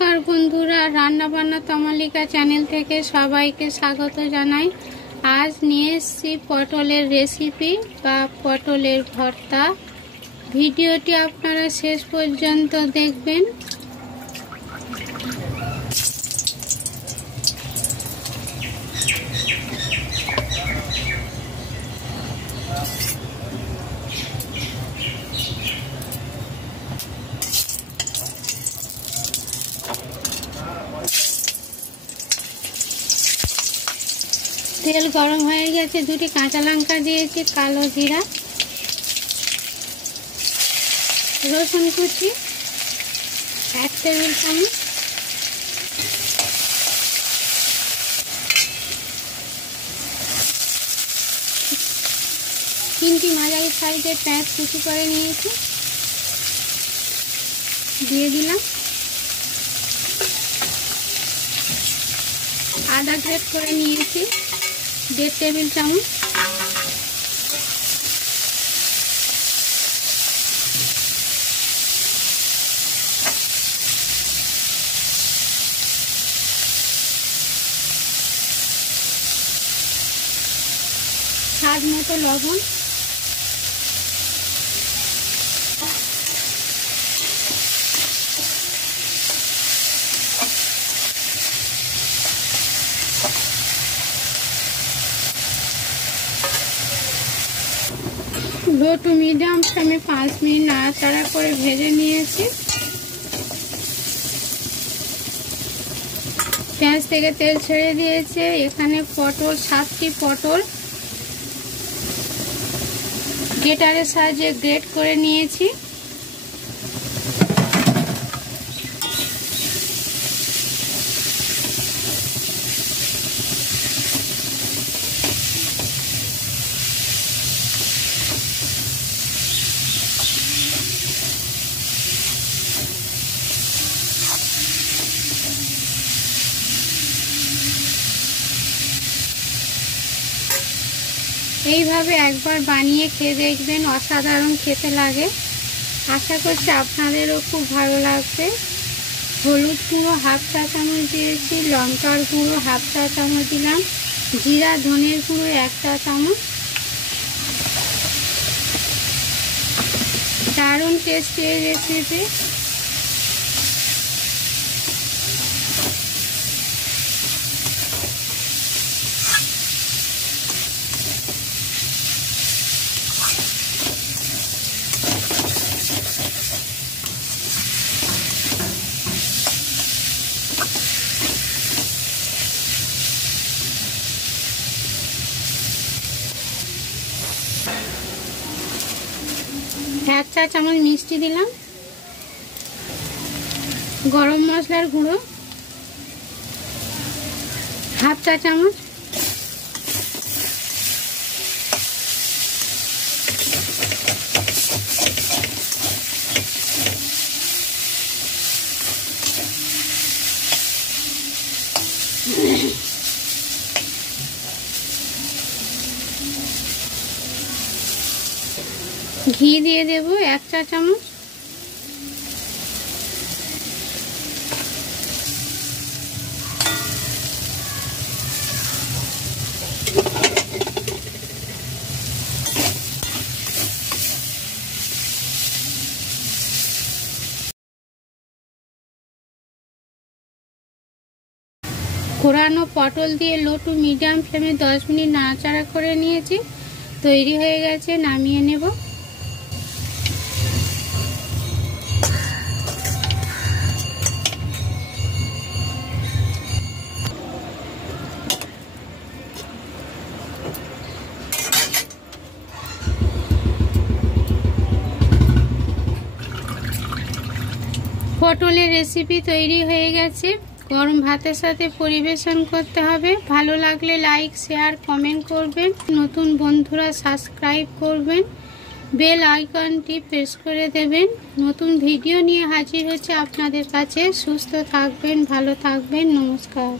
নমস্কার বন্ধুরা, রান্না বান্না তমালিকা চ্যানেল থেকে সবাইকে স্বাগত জানাই। আজ নিয়ে এসেছি পটলের রেসিপি বা পটলের ভর্তা। ভিডিওটি আপনারা শেষ পর্যন্ত দেখবেন। তেল গরম হয়ে গেছে, দুটি কাঁচা লঙ্কা দিয়েছি, কালো জিরা, রসুন কুচি 1 টেবিল চামচ, তিনটি মাঝারি সাইজের পেঁয়াজ কুচি করে নিয়েছি, দিয়ে দিলাম। আদা গ্রেট করে নিয়েছি 1.5 টেবিল চামচ, স্বাদ মতো লবণ, লো টু মিডিয়াম ফ্লেমে 5 মিনিট নাড়াচাড়া করে ভেজে নিয়েছি। পেঁয়াজ থেকে তেল ছেড়ে দিয়েছে। এখানে পটল 7টি পটল গ্রেটারের সাহায্যে গ্রেট করে নিয়েছি। এইভাবে একবার বানিয়ে খেয়ে দেখবেন, অসাধারণ খেতে লাগে। আশা করছি আপনাদেরও খুব ভালো লাগবে। হলুদ গুঁড়ো 1/2 চা চামচ দিয়েছি, লঙ্কার গুঁড়ো 1/2 চা চামচ দিলাম, জিরা ধনের গুঁড়ো 1 চা চামচ। দারুণ টেস্টি এই রেসিপি। এক চা চামচ মিষ্টি দিলাম, গরম মশলার গুঁড়ো 1/2 চা চামচ, ঘি দিয়ে দেব 1 চা চামচ, কোরানো পটল দিয়ে লো টু মিডিয়াম ফ্লেমে 10 মিনিট নাড়াচাড়া করে নিয়েছি। তৈরি হয়ে গেছে, নামিয়ে নেব। পটলের রেসিপি তৈরি হয়ে গেছে। গরম ভাতের সাথে পরিবেশন করতে হবে। ভালো লাগলে লাইক, শেয়ার, কমেন্ট করবেন। নতুন বন্ধুরা সাবস্ক্রাইব করবেন, বেল আইকনটি প্রেস করে দেবেন। নতুন ভিডিও নিয়ে হাজির হচ্ছে আপনাদের কাছে। সুস্থ থাকবেন, ভালো থাকবেন। নমস্কার।